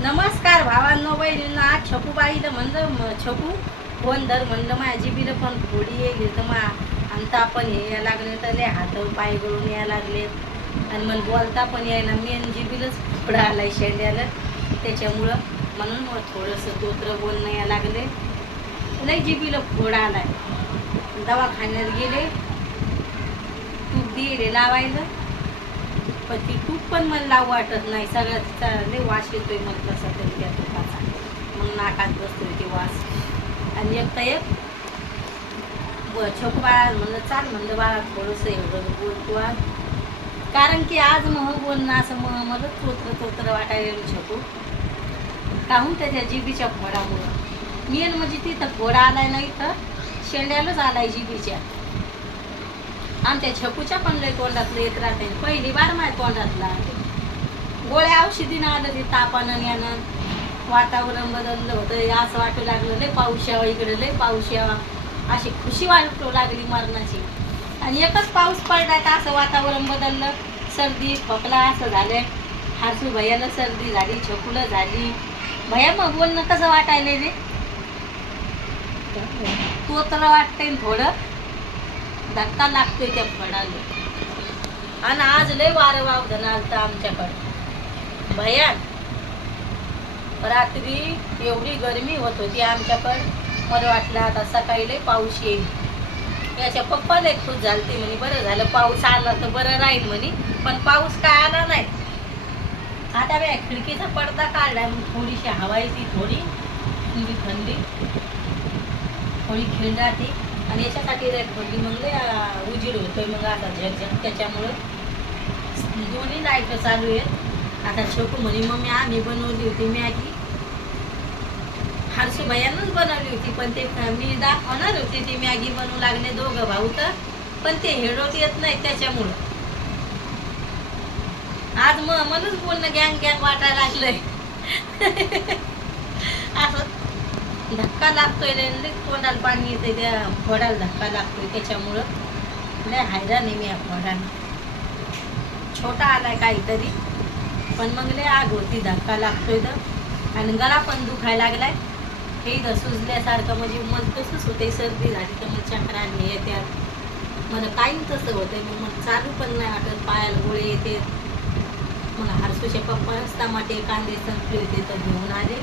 नमस्कार भावांनो बहिणींना आज छकूबाईला म्हणलं म- छकू फोन धर म्हणलं माझ्या जिबीला पण थोडी येईल तर मा अंता पण हे यायला लागले तर लय हात पाय गळून यायला लागले. आणि मला बोलता पण यायला मी आणि जिबीलाच पुढं आलाय शेंड्याला. त्याच्यामुळं म्हणून मग थोडंसं दोत्र बोलणं या लागले. लय जिबीला फोड आलाय. दवाखान्यात गेले. तूप दिले लावायला पण ती तूप पण मला लावू वाटत नाही. सगळ्यात लय वास येतोय मला तसा तरी त्या तुपाचा. मग नाकात बसतोय ते वास. आणि एक तर एक ब- बाळा म्हणलं चाल म्हणलं बाळा थोडंसं एवढं बोलतो आज. कारण की आज मग बोलणं असं मग मला तोत्र तोत्र वाटायला छकू. काहून त्याच्या जिबीच्या फोडामुळं मेन म्हणजे तिथं फोडा आलाय नाही तर शेंड्यालाच आलाय जिबीच्या आमच्या छकूच्या पण लय तोंडातलं येत राहते पहिली बार माझ्या तोंडातला. गोळ्या औषधीनं आलं ते तापानं यानं वातावरण बदललं होतं. असं वाटू लागलं लय पाऊस यावा इकडे लय पाऊस यावा. अशी खुशी वाटू लागली मरणाची. आणि एकच पाऊस पडला तर असं वातावरण बदललं. सर्दी खोकला असं झालं हासू भैयाला सर्दी झाली छकुलं झाली. भैया मग बोलणं कसं वाटायला रे? तो तर वाटतंय थोडं. धक्का लागतोय त्या फळाला आणि आज लय वारं वावधन आलतं आमच्याकडं. भयान. रात्री एवढी गरमी होत होती आमच्याकडं. मला वाटलं आता सकाळी लय पाऊस येईल. याच्या पप्पा लय खुश झालते म्हणे बरं झालं पाऊस आला तर बरं राहील म्हणे पण पाऊस काय आला नाही? आता मी खिडकीचा पडदा काढला मग थोडीशी हवा येते थोडी थंडी थंडी. थोडी खिंड राहते आणि याच्यासाठी रेट पडली मग लय उजीड होतोय मग आता झगझग त्याच्यामुळं दोन्ही लाइट चालू आहेत. आता छोकू म्हणे मम्मी आम्ही बनवली होती मॅगी. फारशी भैयानंच बनवली होती पण ते मी दाखवणार होती ती मॅगी बनवू लागले दोघं भाऊ तर. पण ते हेडवत येत नाही त्याच्यामुळं. आज मग म्हणून बोलणं गँग गॅंग वाटायला लागलंय. असं धक्का लागतोय लय तोंडाला पाणी येते त्या फोडाला धक्का लागतोय त्याच्यामुळं. लय हैराण आहे मी या फोडानं छोटा आलाय काहीतरी पण मग लय आग होती धक्का लागतोय तर. आणि गळा पण दुखायला लागलाय. हे इथं सुजल्यासारखं म्हणजे मग तसंच होते सर्दी झाली तर मग चक्राने येत्यात मला काही तसं होतंय मग मग चालू पण नाही वाटत पायाला गोळे येते. मग हरसूचे पप्पा टमाटे कांदे संपले होते तर घेऊन आले.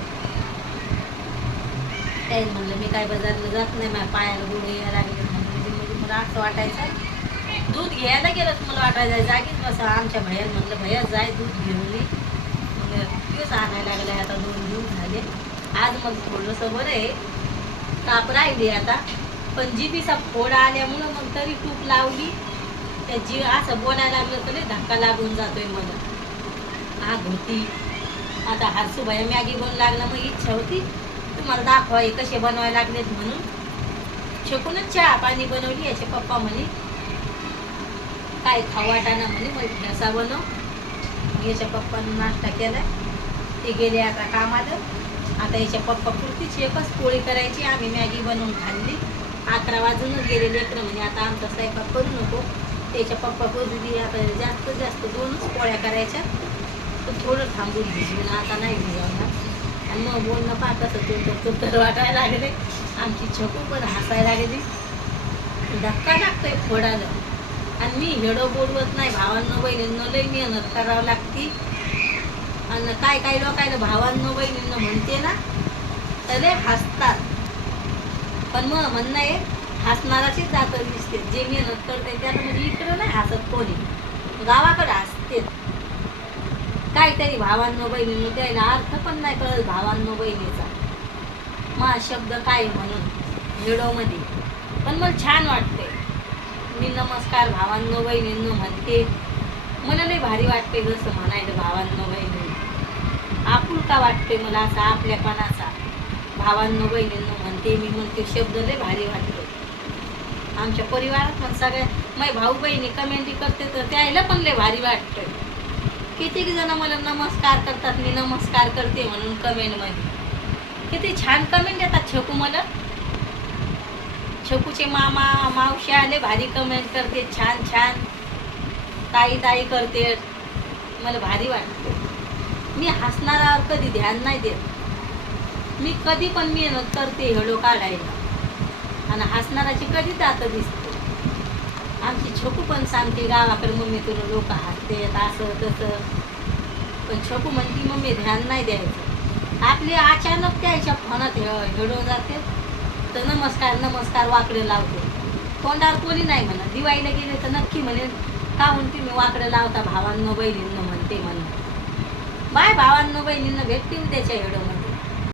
काय म्हणलं मी काय बाजारला जात नाही माझ्या पायाला गोळे यायला लागले म्हणजे, म्हणजे मला असं वाटायचं दूध घ्यायला गेलं मला वाटायचं जागीच बसा आमच्या भैया म्हणलं भैया जाय दूध घेऊन ये. मग तेच आणायला लागले आता दोन दिवस झाले. आज मग थोडंसं बरं आहे ताप राहिली आता. पण जिबीचा फोड आल्यामुळं मग तरी तूप लावली. त्या जी असं बोलायला लागलं तरी धक्का लागून जातोय मला. आग होती. आता हरसू भया मॅगी बोल लागला मग इच्छा होती. तुम्हाला दाखवा हे कसे बनवायला लागलेत म्हणून. शकूनच चहा पाणी बनवली याचे पप्पा म्हणे काय खाऊ वाटाणा म्हणे मग ठेसा बनव. याच्या पप्पानं नाश्ता केला. ते गेले आता कामात आता याच्या पप्पा पुरतीच एकच पोळी करायची आम्ही मॅगी बनवून खाल्ली. अकरा वाजूनच गेले लेकरं म्हणजे आता आमचा स्वयंपाक करू नको. त्याच्या पप्पा दिली आता जास्त जास्त दोनच पोळ्या करायच्या. तर थोडं थांबून भिजवून आता नाही भिजवणार आणि मग बोलणं पाहत असं तुमचं तुमचं वाटायला लागले. आमची छकू पण हसायला लागली. धक्का लागतोय फोडाला आणि मी हेडो बोलवत नाही भावांना बहिणींना लई मेहनत करावं लागती. आणि काय काय लोकायला भावांना बहिणींना म्हणते ना तर लय हसतात. पण मग म्हणणं आहे हसणाराचीच जातं दिसते. जे मेहनत करते त्याला म्हणजे इकडं नाही हसत कोणी. गावाकडे हसते काहीतरी भावांनो बहिणींनो त्याला अर्थ पण नाही कळत भावांनो बहिणीचा. मा शब्द काय म्हणून? व्हिडिओमध्ये. पण मला छान वाटते मी नमस्कार भावांनो बहिणींनो म्हणते. मला नाही भारी वाटते जसं म्हणायचं भावांनो बहिणींनो. आपुलका वाटते मला असा आपल्यापणाचा. भावांनो बहिणींनो म्हणते मी म्हणते शब्द लय भारी वाटतो आमच्या परिवारात पण सगळ्या माझे भाऊ बहिणी कमेंटी करते तर त्याला पण लय भारी वाटतं कितीक जण मला नमस्कार करतात मी नमस्कार करते म्हणून कमेंटमध्ये किती छान कमेंट देतात छकू मला. छकूचे मामा मावशी आले भारी कमेंट करते छान छान. ताई ताई करते. मला भारी वाटते. मी हसणारावर कधी ध्यान नाही देत. मी कधी पण मेहनत करते हेडो काढायला आणि हसणाराची कधी जात दिसते आमची छोकू पण सांगते गावाकडे मम्मी तुला लोक हसते असं तसं. पण छोकू म्हणती मम्मी ध्यान नाही द्यायचं. आपले अचानक त्याच्या फोनात हेडून हेडो जाते. तर नमस्कार नमस्कार वाकडे लावते. तोंडावर कोणी नाही म्हणा दिवाळीला गेले तर नक्की म्हणे का म्हणते मी वाकडे लावता? भावांनो बहिणींना म्हणते म्हणून बाय भावांनो बहिणींना भेटते त्याच्या म्हणते